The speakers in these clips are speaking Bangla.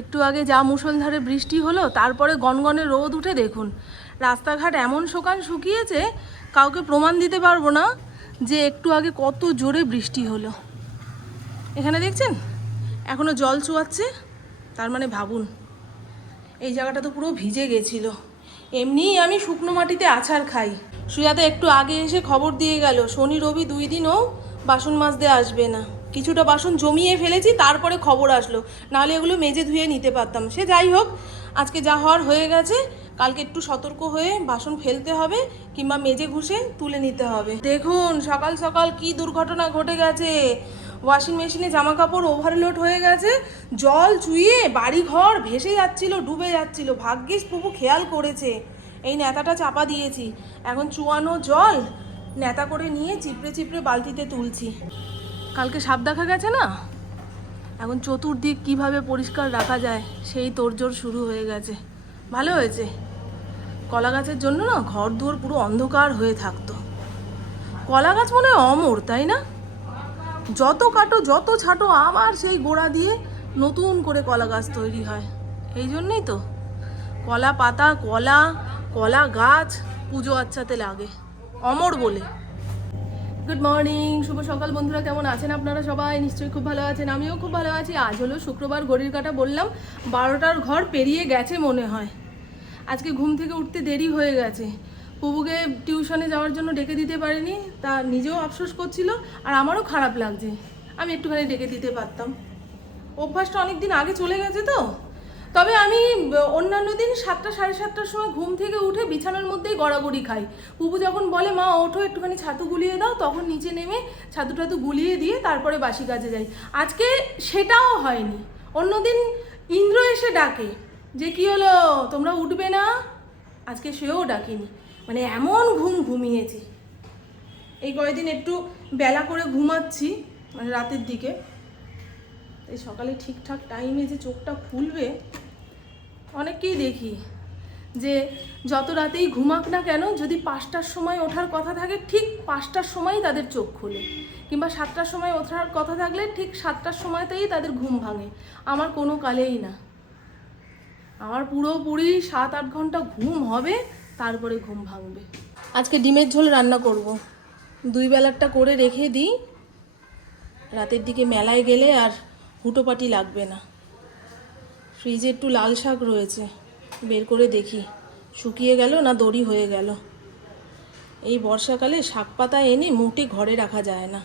একটু আগে যা মুষলধারে বৃষ্টি হলো, তারপরে গনগনে রোদ উঠে দেখুন। রাস্তাঘাট এমন শোকান শুকিয়েছে, কাউকে প্রমাণ দিতে পারব না যে একটু আগে কত জোরে বৃষ্টি হলো। এখানে দেখছেন? এখনও জল চুয়াচ্ছে, তার মানে ভাবুন। এই জায়গাটা তো পুরো ভিজে গেছিল। এমনিই আমি শুকনো মাটিতে আছার খাই। সুজাতা একটু আগে এসে খবর দিয়ে গেল, শনি রবি দুই দিনও বাসন মাজতে আসবে না। কিছুটা বাসন জমিয়ে ফেলেছি, তারপরে খবর আসলো। নাহলে এগুলো মেজে ধুয়ে নিতে পারতাম। সে যাই হোক, আজকে যা হওয়ার হয়ে গেছে, কালকে একটু সতর্ক হয়ে বাসন ফেলতে হবে কিংবা মেজে ঘুষে তুলে নিতে হবে। দেখুন, সকাল সকাল কি দুর্ঘটনা ঘটে গেছে। ওয়াশিং মেশিনে জামা কাপড় ওভারলোড হয়ে গেছে, জল চুইয়ে বাড়ি ঘর ভেসে যাচ্ছিল, ডুবে যাচ্ছিল। ভাগ্যিস প্রভু খেয়াল করেছে। এই নেতাটা চাপা দিয়েছি। এখন চুয়ানো জল নেতা করে নিয়ে চিপড়ে চিপড়ে বালতিতে তুলছি। কালকে সাপ দেখা গেছে না? এখন চতুর্দিক কীভাবে পরিষ্কার রাখা যায়, সেই তোড়জোড় শুরু হয়ে গেছে। ভালো হয়েছে? কলা গাছের জন্য না ঘর দুয়ার পুরো অন্ধকার হয়ে থাকতো। কলা গাছ মনে হয় অমর, তাই না? যত কাটো, যত ছাটো, আবার সেই গোড়া দিয়ে নতুন করে কলা গাছ তৈরি হয়। এই জন্যই তো। কলা পাতা, কলা কলা গাছ পুজো আচ্ছাতে লাগে। অমর বলে। গুড মর্নিং শুভ সকাল বন্ধুরা, কেমন আছেন আপনারা সবাই? নিশ্চয়ই খুব ভালো আছেন, আমিও খুব ভালো আছি। আজ হলো শুক্রবার, ঘড়ির কাটা বললাম, বারোটার ঘর পেরিয়ে গেছে মনে হয়। আজকে ঘুম থেকে উঠতে দেরি হয়ে গেছে। প্রভুকে টিউশনে যাওয়ার জন্য ডেকে দিতে পারিনি, তা নিজেও আফসোস করছিল, আর আমারও খারাপ লাগছে। আমি একটুখানি ডেকে দিতে পারতাম। অভ্যাসটা অনেক দিন আগে চলে গেছে তো? তবে আমি অন্যান্য দিন সাতটা, সাড়ে সাতটার সময় ঘুম থেকে উঠে বিছানার মধ্যেই গড়াগড়ি খাই। পুপু যখন বলে, মা, ওঠো, একটুখানি ছাতু গুলিয়ে দাও, তখন নিচে নেমে ছাতু টাতু গুলিয়ে দিয়ে তারপরে বাসি কাজে যাই। আজকে সেটাও হয়নি। অন্যদিন ইন্দ্র এসে ডাকে যে, কি হলো? তোমরা উঠবে না? আজকে সেও ডাকেনি। মানে এমন ঘুম ঘুমিয়েছি। এই কয়েকদিন একটু বেলা করে ঘুমাচ্ছি মানে রাতের দিকে। এই সকালে ঠিকঠাক টাইমে যে চোখটা খুলবে অনেককেই দেখি যে যত রাতেই ঘুমাক না কেন, যদি পাঁচটার সময় ওঠার কথা থাকে, ঠিক পাঁচটার সময়ই তাদের চোখ খোলে। কিংবা সাতটার সময় ওঠার কথা থাকলে ঠিক সাতটার সময়তেই তাদের ঘুম ভাঙে। আমার কোনো কালেই না। আমার পুরোপুরি সাত আট ঘণ্টা ঘুম হবে, তারপরে ঘুম ভাঙবে। আজকে ডিমের ঝোল রান্না করব। দুই বেলারটা করে রেখে দিই। রাতের দিকে মেলায় গেলে আর হুটোপাটি লাগবে না। ফ্রিজে একটু লাল শাক রয়েছে। বের করে দেখি। শুকিয়ে গেল না দড়ি হয়ে গেল? এই বর্ষাকালে শাক পাতা এনে মোটে ঘরে রাখা যায় না।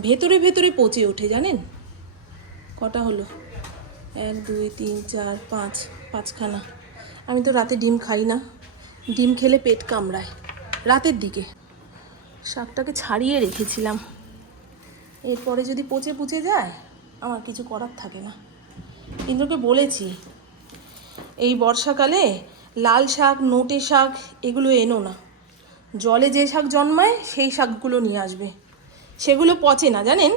ভেতরে ভেতরে পচে ওঠে, জানেন? কটা হলো? এক, দুই, তিন, চার, পাঁচ, পাঁচখানা। আমি তো রাতে ডিম খাই না। ডিম খেলে পেট কামড়ায়। রাতের দিকে। শাকটাকে ছাড়িয়ে রেখেছিলাম। এরপরে যদি পচে পুচে যায়, আমার কিছু করার থাকে না। ইন্দ্রকে বলেছি, এই বর্ষাকালে লাল শাক, নোটে শাক, এগুলো এনো না। জলে যে শাক জন্মায়, সেই শাকগুলো নিয়ে আসবে। সেগুলো পচে না, জানেন?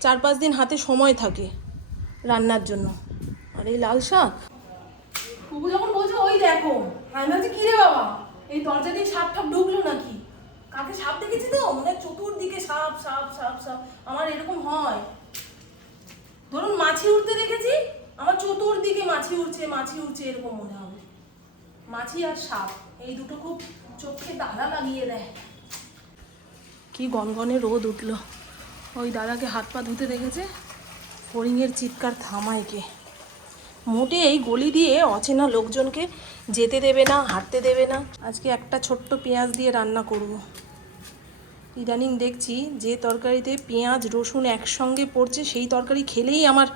চার পাঁচ দিন হাতে সময় থাকে রান্নার জন্য। আর এই লাল শাক? কুকু যখন বলছে, ওই দেখো, আমি ভাবছি, কি রে বাবা? এই দরজা দিয়ে সাপ টাপ ঢুকলো নাকি? কাকে সাপ দেখেছি তো? মানে চতুর্দিকে সাপ সাপ সাপ সাপ। আমার এরকম হয়। ধরুন মাছি উঠতে দেখেছি, আমার চতুর্দিকে মাছি উঠছে মাছি উঠছে এরকম মনে হবে। মাছি আর সাপ, এই দুটো খুব চোখে দাদা লাগিয়ে দেয়। কি গনগনে রোদ উঠল। ওই দাদাকে হাত পা ধুতে দেখেছে? ফড়িংয়ের চিৎকার থামায় কে মোটে এই গলি দিয়ে অচেনা লোকজনকে যেতে দেবে না, হাঁটতে দেবে না। আজকে একটা ছোট্ট পেঁয়াজ দিয়ে রান্না করব। ইদানিং দেখছি যে তরকারিতে পেঁয়াজ, রসুন একসঙ্গে পড়ছে, সেই তরকারি খেলেই আমার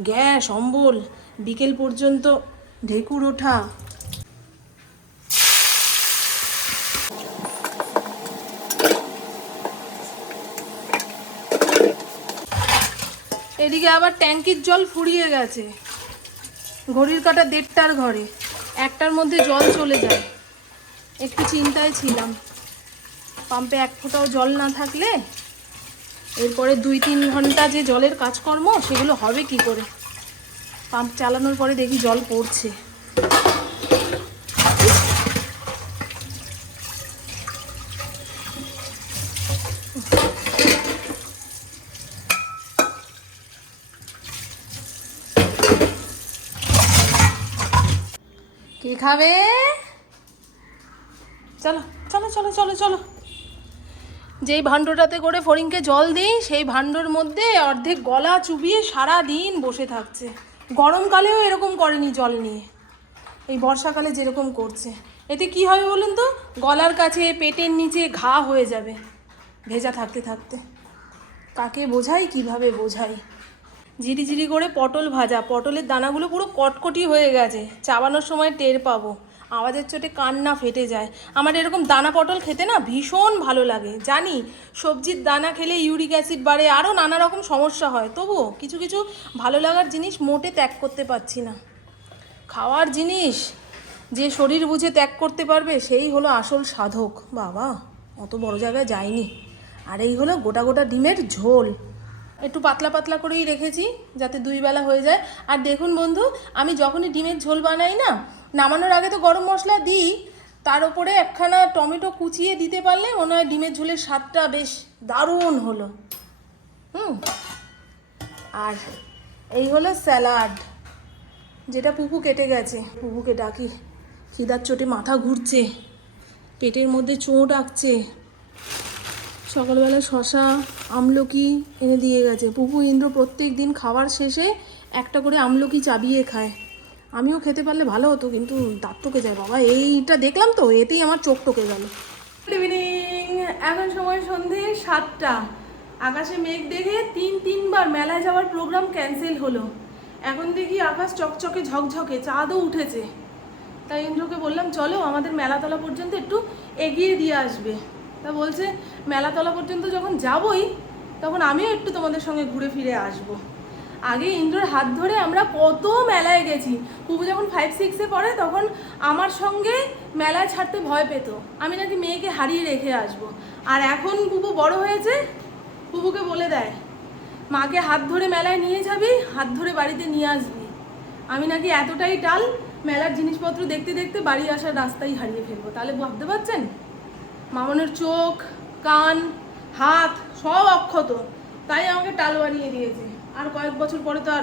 গ্যাস, অম্বল, বিকেল পর্যন্ত ঢেকুর ওঠা। এদিকে আবার ট্যাঙ্কির জল ফুরিয়ে গেছে। ঘড়ির কাটা দেড়টার ঘরে। একটার মধ্যে জল চলে যায়। একটু চিন্তায় ছিলাম। পাম্পে এক ফোঁটাও জল না থাকলে এরপরে দুই তিন ঘণ্টা যে জলের কাজকর্ম, সেগুলো হবে কি করে? পাম্প চালানোর পরে দেখি জল পড়ছে। কে খাবে? চলো চলো চলো চলো চলো। যেই ভাণ্ডটাতে করে ফড়িংকে জল দিই, সেই ভাণ্ডর মধ্যে অর্ধেক গলা চুবিয়ে সারা দিন বসে থাকছে। গরমকালেও এরকম করেনি জল নিয়ে। এই বর্ষাকালে যেরকম করছে। এতে কি হবে বলুন তো? গলার কাছে, পেটের নিচে ঘা হয়ে যাবে। ভেজা থাকতে থাকতে। কাকে বোঝাই, কীভাবে বোঝাই? ঝিরি ঝিরি করে পটল ভাজা। পটলের দানাগুলো পুরো কটকটি হয়ে গেছে। চাবানোর সময় টের পাবো। আওয়াজের চোটে কান্না ফেটে যায়। আমার এরকম দানা পটল খেতে না ভীষণ ভালো লাগে। জানি, সবজির দানা খেলে ইউরিক অ্যাসিড বাড়ে, আরও নানা রকম সমস্যা হয়। তবুও কিছু কিছু ভালো লাগার জিনিস মোটে ত্যাগ করতে পারছি না। খাওয়ার জিনিস যে শরীর বুঝে ত্যাগ করতে পারবে, সেই হলো আসল সাধক। বাবা, অত বড় জায়গায় যায়নি আর এই হলো গোটা গোটা ডিমের ঝোল। একটু পাতলা পাতলা করেই রেখেছি, যাতে দুই বেলা হয়ে যায়। আর দেখুন বন্ধু, আমি যখনই ডিমের ঝোল বানাই না, নামানোর আগে তো গরম মশলা দিই, তার উপরে একখানা টমেটো কুচিয়ে দিতে পারলে মনে হয় ডিমের ঝোলের স্বাদটা বেশ দারুণ হলো। হুম। আর এই হলো স্যালাড, যেটা পুপু কেটে গেছে। পুপুকে ডাকি, খিদার চোটে মাথা ঘুরছে, পেটের মধ্যে চোট আঁকছে। সকালবেলা শশা আমলকি এনে দিয়ে গেছে। পুপু, ইন্দ্র প্রত্যেক দিন খাওয়ার শেষে একটা করে আমলকি চাবিয়ে খায়। আমিও খেতে পারলে ভালো হতো, কিন্তু দাঁত টকে যায় বাবা। এইটা দেখলাম তো, এতেই আমার চোখ টকে গেল। গুড ইভিনিং এখন সময় সন্ধে সাতটা। আকাশে মেঘ দেখে তিন, তিনবার মেলায় যাওয়ার প্রোগ্রাম ক্যান্সেল হলো। এখন দেখি আকাশ চকচকে ঝকঝকে, চাঁদও উঠেছে। তাই ইন্দ্রকে বললাম, চলো আমাদের মেলাতলা পর্যন্ত একটু এগিয়ে দিয়ে আসবে। তা বলছে, মেলাতলা পর্যন্ত যখন যাবই, তখন আমিও একটু তোমাদের সঙ্গে ঘুরে ফিরে আসব। আগে ইন্দ্রর হাত ধরে আমরা কত মেলায় গেছি। পুপু যখন ফাইভ সিক্সে পড়ে, তখন আমার সঙ্গে মেলায় ছাড়তে ভয় পেত। আমি নাকি মেয়েকে হারিয়ে রেখে আসব। আর এখন পুপু বড় হয়েছে পুপুকে বলে দেয়, মাকে হাত ধরে মেলায় নিয়ে যাবি, হাত ধরে বাড়িতে নিয়ে আসবি। আমি নাকি এতটাই টাল, মেলার জিনিসপত্র দেখতে দেখতে বাড়ি আসার রাস্তাই হারিয়ে ফেলব। তাহলে ভাবতে পারছেন? মামনের চোখ, কান, হাত সব অক্ষত। তাই আমাকে টাল বানিয়ে দিয়েছে। আর কয়েক বছর পরে তো আর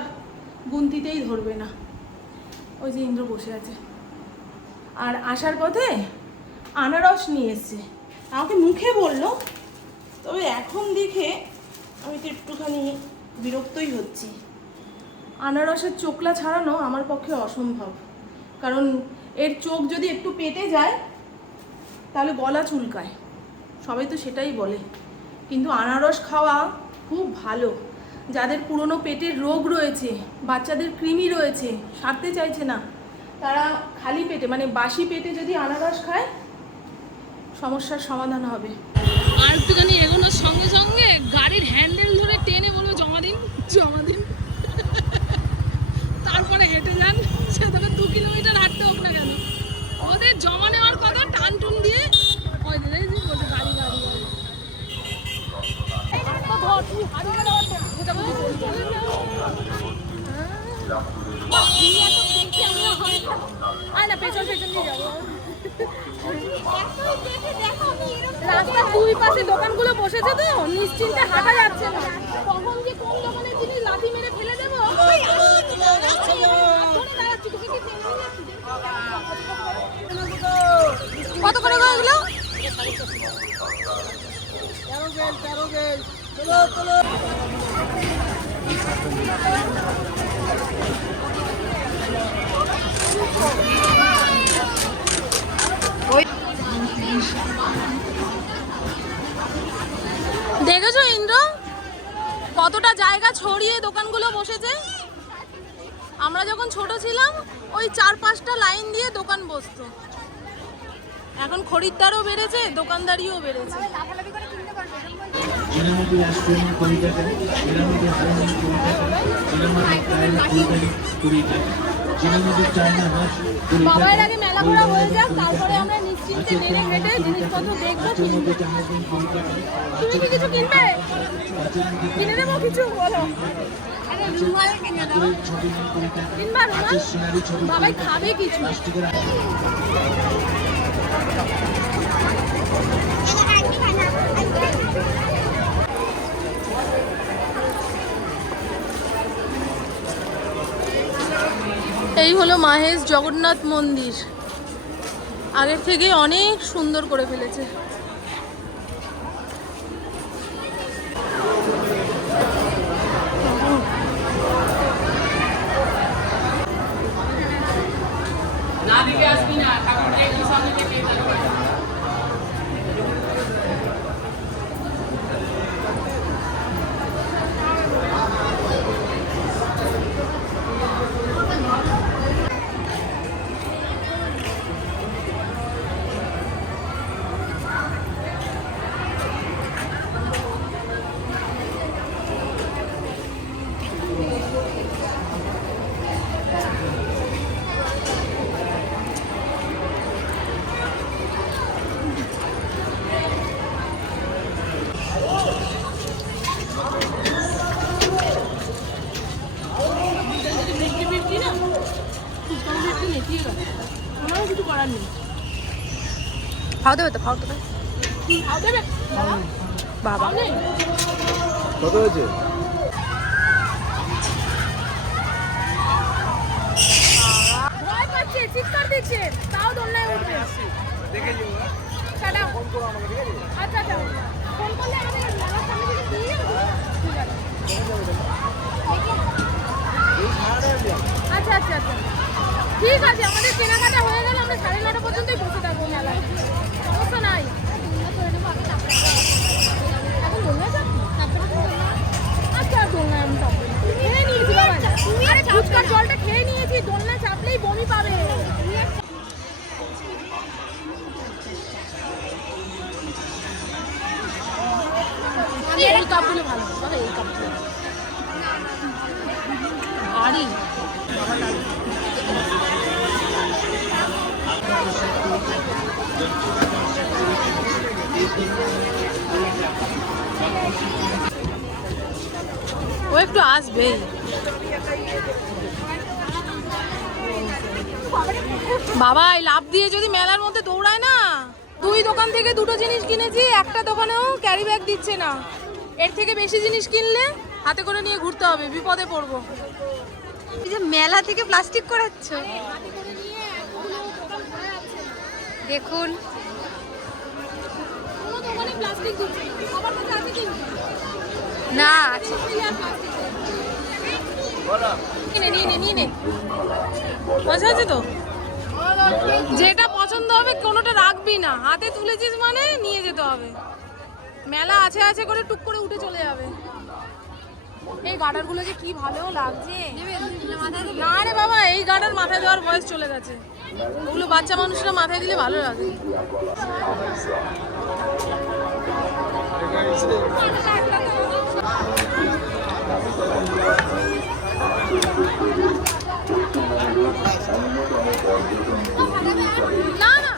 গুনতিতেই ধরবে না। ওই যে ইন্দ্র বসে আছে। আর আসার পথে আনারস নিয়ে এসছে। আমাকে মুখে বলল, তবে এখন দেখে আমি তো একটুখানি বিরক্তই হচ্ছি। আনারসের চোখলা ছাড়ানো আমার পক্ষে অসম্ভব। কারণ এর চোখ যদি একটু পেটে যায় তাহলে গলা চুলকায়। সবাই তো সেটাই বলে। কিন্তু আনারস খাওয়া খুব ভালো। যাদের পুরনো পেটের রোগ রয়েছে, বাচ্চাদের কৃমি রয়েছে, সারতে চাইছে না, তারা খালি পেটে মানে বাসি পেটে যদি আনারস খায়, সমস্যার সমাধান হবে। আর একটুখানি এগোনোর সঙ্গে সঙ্গে গাড়ির হ্যান্ডেল ধরে টেনে বলবে জমা দিন জমা দিন তারপরে হেঁটে যান সে তবে দু কিলোমিটার হাঁটতে হোক না কেন ওদের জমা নেওয়ার কথা টান টুন দিয়ে ওই দিলে বলছে গাড়ি গাড়ি গাড়ি তো ধর, তুই হাঁড়ি করে আবার বোঝাবুঝি করবি। বাহ, তুমি এত দেখি আমরা হয় না। আয় না পেছন পেছন দিয়ে যাব রাস্তার দুই পাশে দোকানগুলো বসেছে তো নিশ্চিন্তে হাঁটা যাচ্ছে না কখন যে কোন দোকানের জিনিস লাথি মেরে ফেলে দেবো কত করে গো এগুলো দেখেছ ইন্দ্র? কতটা জায়গা ছড়িয়ে দোকানগুলো বসেছে? আমরা যখন ছোট ছিলাম, ওই চার পাঁচটা লাইন দিয়ে দোকান বসতো। এখন খরিদ্দারও বেড়েছে, দোকানদারিও বেড়েছে। এনামতি রাষ্ট্রীয় কুড়ি টাকা এনামতি হারানি কুড়ি টাকা এনামতি কায়লা কুড়ি কুড়ি টাকা এনামতি চায়না হাঁস কুড়ি টাকা বাবার আগে মেলা ঘোরা হয়ে যাক তারপরে আমরা নিশ্চিন্তে নেড়ে হেঁটে জিনিসপত্র দেখব পাঁচের মধ্যে চাউমিন কুড়ি টাকা তুমি কি কিছু কিনবে? কিনে দেবো কিছু? বলো। আরে রুমাল কিনে দাও। ছবি কুড়ি টাকা কিনবা রুমাল? বাবাই খাবে কিছু। এই হলো মাহেশ জগন্নাথ মন্দির। আগের থেকে অনেক সুন্দর করে ফেলেছে। খাওয়া দেবে তো খাওয়া দেবে বাবা। কত হয়েছে? চিৎকার দিচ্ছে। তাও দোলনায় উঠবে টাটা। আচ্ছা আচ্ছা। ফোন করলে আমাদের মেলার সামনে থেকে দিয়ে যাব। আচ্ছা আচ্ছা আচ্ছা। ঠিক আছে, আমাদের কেনাকাটা হয়ে গেলে আমরা সাড়ে নটা পর্যন্তই বসে থাকব মেলায়। সমস্যা নাই। দোলনা? আচ্ছা জলটা খেয়ে নিয়েছি দোলনায় চাপলেই বমি পাবে। ভালো এই কাপগুলো আরে ও একটু আসবেই বাবা, এই লাভ দিয়ে যদি মেলার মধ্যে দৌড়ায় না, দুই দোকান থেকে দুটো জিনিস কিনেছি, একটা দোকানেও ক্যারি ব্যাগ দিচ্ছে না। এর থেকে বেশি জিনিস কিনলে হাতে করে নিয়ে ঘুরতে হবে, বিপদে পড়ব। মেলা থেকে প্লাস্টিক করাচ্ছ? দেখুন। না পয়সা আছে তো? যেটা পছন্দ হবে, কোনোটা রাখবি না। হাতে তুলেছিস মানে নিয়ে যেতে হবে। মেলা আছে আছে করে টুক করে উঠে চলে যাবে। এই গার্ডারগুলো যে কি ভালো লাগছে? না রে বাবা এই গার্ডার মাথায় দেওয়ার বয়স চলে গেছে। ওগুলো বাচ্চা মানুষরা মাথায় দিলে ভালো লাগে। না না।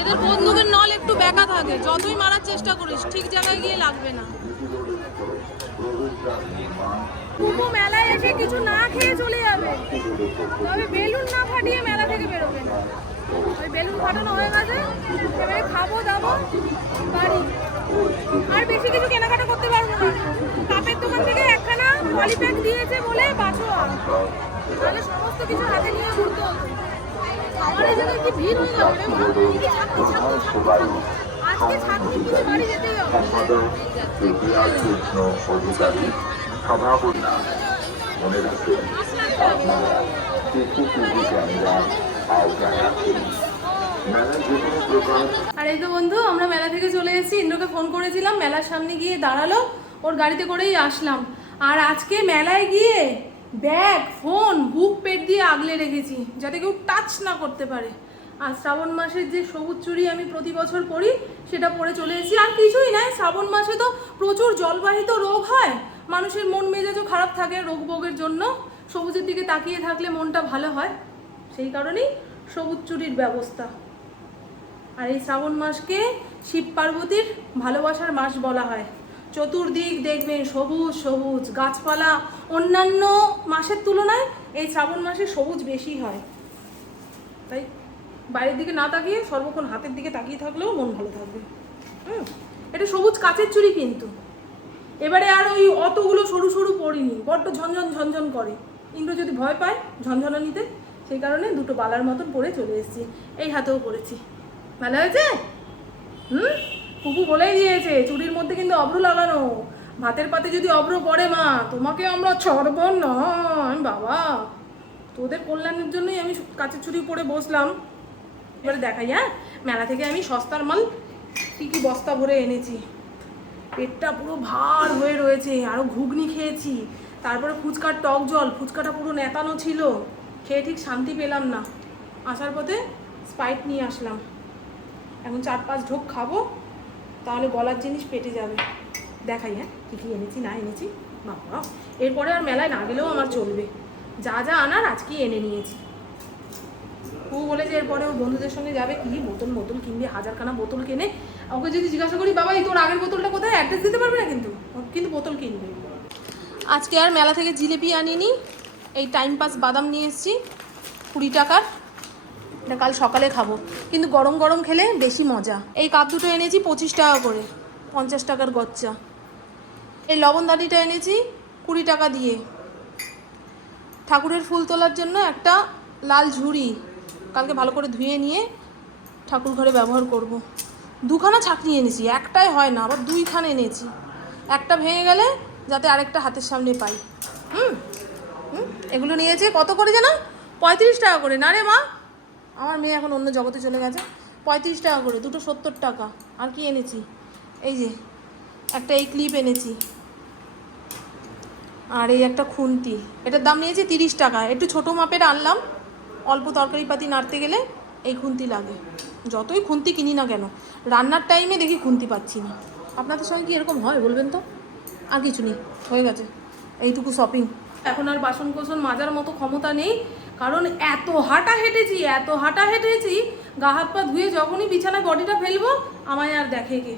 এদের বন্দুকের নল একটু বেঁকা থাকে। যতই মারার চেষ্টা করিস ঠিক জায়গায় গিয়ে লাগবে না। কুম্ভ মেলায় এসে কিছু না খেয়ে চলে যাবে। তবে বেলুন না ফাটিয়ে মেলা থেকে বেরোবে না। ওই বেলুন ফাটানো হয়ে গেছে, এবারে খাব দাবো বাড়ি। আর বেশি কিছু কেনাকাটা করতে পারব না। কাপের দোকান থেকে একখানা পলিপ্যাক দিয়েছে বলে বাঁচো তাহলে সমস্ত কিছু হাতে নিয়ে ঘুরতে খাবারের জন্য কি ভিড় হয়ে যাবে রে মা? কি সম্পাদক কৃষ্ণ অধিকারী সভাপতি মনে রাখবেন আপনারা সিসিটিভি ক্যামেরার আওতায় আর এই তো বন্ধু আমরা মেলা থেকে চলে এসেছি। ইন্দ্রকে ফোন করেছিলাম মেলার সামনে গিয়ে দাঁড়াল। ওর গাড়িতে করেই আসলাম। আর আজকে মেলায় গিয়ে ব্যাগ ফোন বুক পেট দিয়ে আগলে রেখেছি যাতে কেউ টাচ না করতে পারে। আর শ্রাবণ মাসের যে সবুজ চুড়ি আমি প্রতি বছর পরি, সেটা পরে চলে এসেছি। আর কিছুই নাই, শ্রাবণ মাসে তো প্রচুর জলবাহিত রোগ হয়। মানুষের মন মেজাজও খারাপ থাকে রোগ ভোগের জন্য। সবুজের দিকে তাকিয়ে থাকলে মনটা ভালো হয়। সেই কারণেই সবুজ চুরির ব্যবস্থা। আর এই শ্রাবণ মাসকে শিব পার্বতীর ভালোবাসার মাস বলা হয়। চতুর্দিক দেখবেন সবুজ সবুজ গাছপালা। অন্যান্য মাসের তুলনায় এই শ্রাবণ মাসে সবুজ বেশি হয়। তাই বাইরের দিকে না তাকিয়ে সর্বক্ষণ হাতের দিকে তাকিয়ে থাকলেও মন ভালো থাকবে। হুম, এটা সবুজ কাচের চুড়ি কিন্তু। এবারে আর ওই অতগুলো সরু সরু পড়িনি বড্ড ঝনঝন ঝনঝন করে। ইন্দ্র যদি ভয় পায় ঝনঝনানিতে সেই কারণে দুটো বালার মতন পরে চলে এসেছি। এই হাতেও পরেছি। ভালো হয়েছে? হুম পুপু বলেই দিয়েছে, চুড়ির মধ্যে কিন্তু অভ্র লাগানো। ভাতের পাতে যদি অভ্র পড়ে মা, তোমাকে আমরা ছড়ব না বাবা। তোদের কল্যাণের জন্যই আমি কাঁচের চুড়ি পরে বসলাম। এবারে দেখাই হ্যাঁ? মেলা থেকে আমি সস্তার মাল কী কী বস্তা ভরে এনেছি। পেটটা পুরো ভার হয়ে রয়েছে আরও ঘুগনি খেয়েছি। তারপরে ফুচকার টক জল, ফুচকাটা পুরো নেতানো ছিল। খেয়ে ঠিক শান্তি পেলাম না। আসার পথে স্পাইট নিয়ে আসলাম। এখন চার পাঁচ ঢোক খাব, তাহলে গলার জিনিস পেটে যাবে। দেখাই হ্যাঁ কী কী এনেছি, না এনেছি। বাবা এরপরে আর মেলায় না গেলেও আমার চলবে। যা যা আনার আজকেই এনে নিয়েছি। ও বলেছে এরপরে ওর বন্ধুদের সঙ্গে যাবে কি বোতল বোতল কিনবে, হাজারখানা বোতল কেনে। ওকে যদি জিজ্ঞাসা করি বাবা এই তোর আগের বোতলটা কোথায়? অ্যাড্রেস দিতে পারবে না কিন্তু? কিন্তু বোতল কিনবে। আজকে আর মেলা থেকে জিলিপি আনিনি। এই টাইম পাস বাদাম নিয়ে এসেছি, কুড়ি টাকার। এটা কাল সকালে খাব। কিন্তু গরম গরম খেলে বেশি মজা। এই কাপ দুটো এনেছি পঁচিশ টাকা করে, পঞ্চাশ টাকার গচ্চা। এই লবণ লবণদানিটা এনেছি কুড়ি টাকা দিয়ে। ঠাকুরের ফুল তোলার জন্য একটা লাল ঝুড়ি। কালকে ভালো করে ধুয়ে নিয়ে ঠাকুর ঘরে ব্যবহার করব। দুখানা ছাকনি এনেছি, একটাই হয় না, আবার দুইখানা এনেছি। একটা ভেঙে গেলে যাতে আরেকটা হাতের সামনে পাই। হুম এগুলো নিয়েছে, কত করে জানো? পঁয়ত্রিশ টাকা করে। না রে মা, আমার মেয়ে এখন অন্য জগতে চলে গেছে। পঁয়ত্রিশ টাকা করে, দুটো সত্তর টাকা। আর কি এনেছি? এই যে, একটা এই ক্লিপ এনেছি। আর এই একটা খুন্তি। এটার দাম নিয়েছি তিরিশ টাকা। একটু ছোটো মাপের আনলাম। অল্প তরকারি পাতি নাড়তে গেলে এই খুন্তি লাগে। যতই খুন্তি কিনি না কেন, রান্নার টাইমে দেখি খুন্তি পাচ্ছি না। আপনাদের সঙ্গে কি এরকম হয় বলবেন তো? আর কিছু নেই, হয়ে গেছে। এইটুকু শপিং এখন আর বাসন কোসন মাজার মতো ক্ষমতা নেই, কারণ এত হাঁটা হেঁটেছি, এত হাঁটা হেঁটেছি, গা হাত পা ধুয়ে যখনই বিছানায় বডিটা ফেলব, আমায় আর দেখে কে।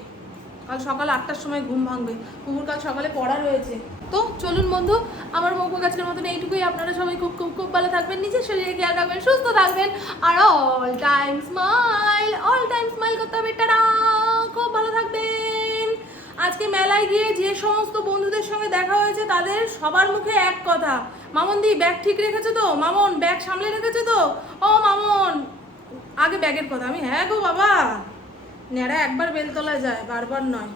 কাল সকাল আটটার সময় ঘুম ভাঙবে। কুকুর কাল সকালে পড়া রয়েছে। তো চলুন বন্ধু, আমার বউকে গাছের মতন এইটুকুই। আপনারা সবাই খুব খুব খুব ভালো থাকবেন, নিজের শরীরে খেয়াল রাখবেন, সুস্থ থাকবেন। আর all time smile all time smile করতে হবে। খুব ভালো থাকবেন। আজকে মেলায় গিয়ে যে সমস্ত বন্ধুদের সঙ্গে দেখা হয়েছে, তাদের সবার মুখে এক কথা। মামন দি ব্যাগ ঠিক রেখেছো তো? মামন ব্যাগ সামলে রেখেছো তো? ও মামন, আগে ব্যাগের কথা। আমি হ্যাঁ গো বাবা। ন্যাড়া একবার বেলতলায় যায়, বারবার নয়।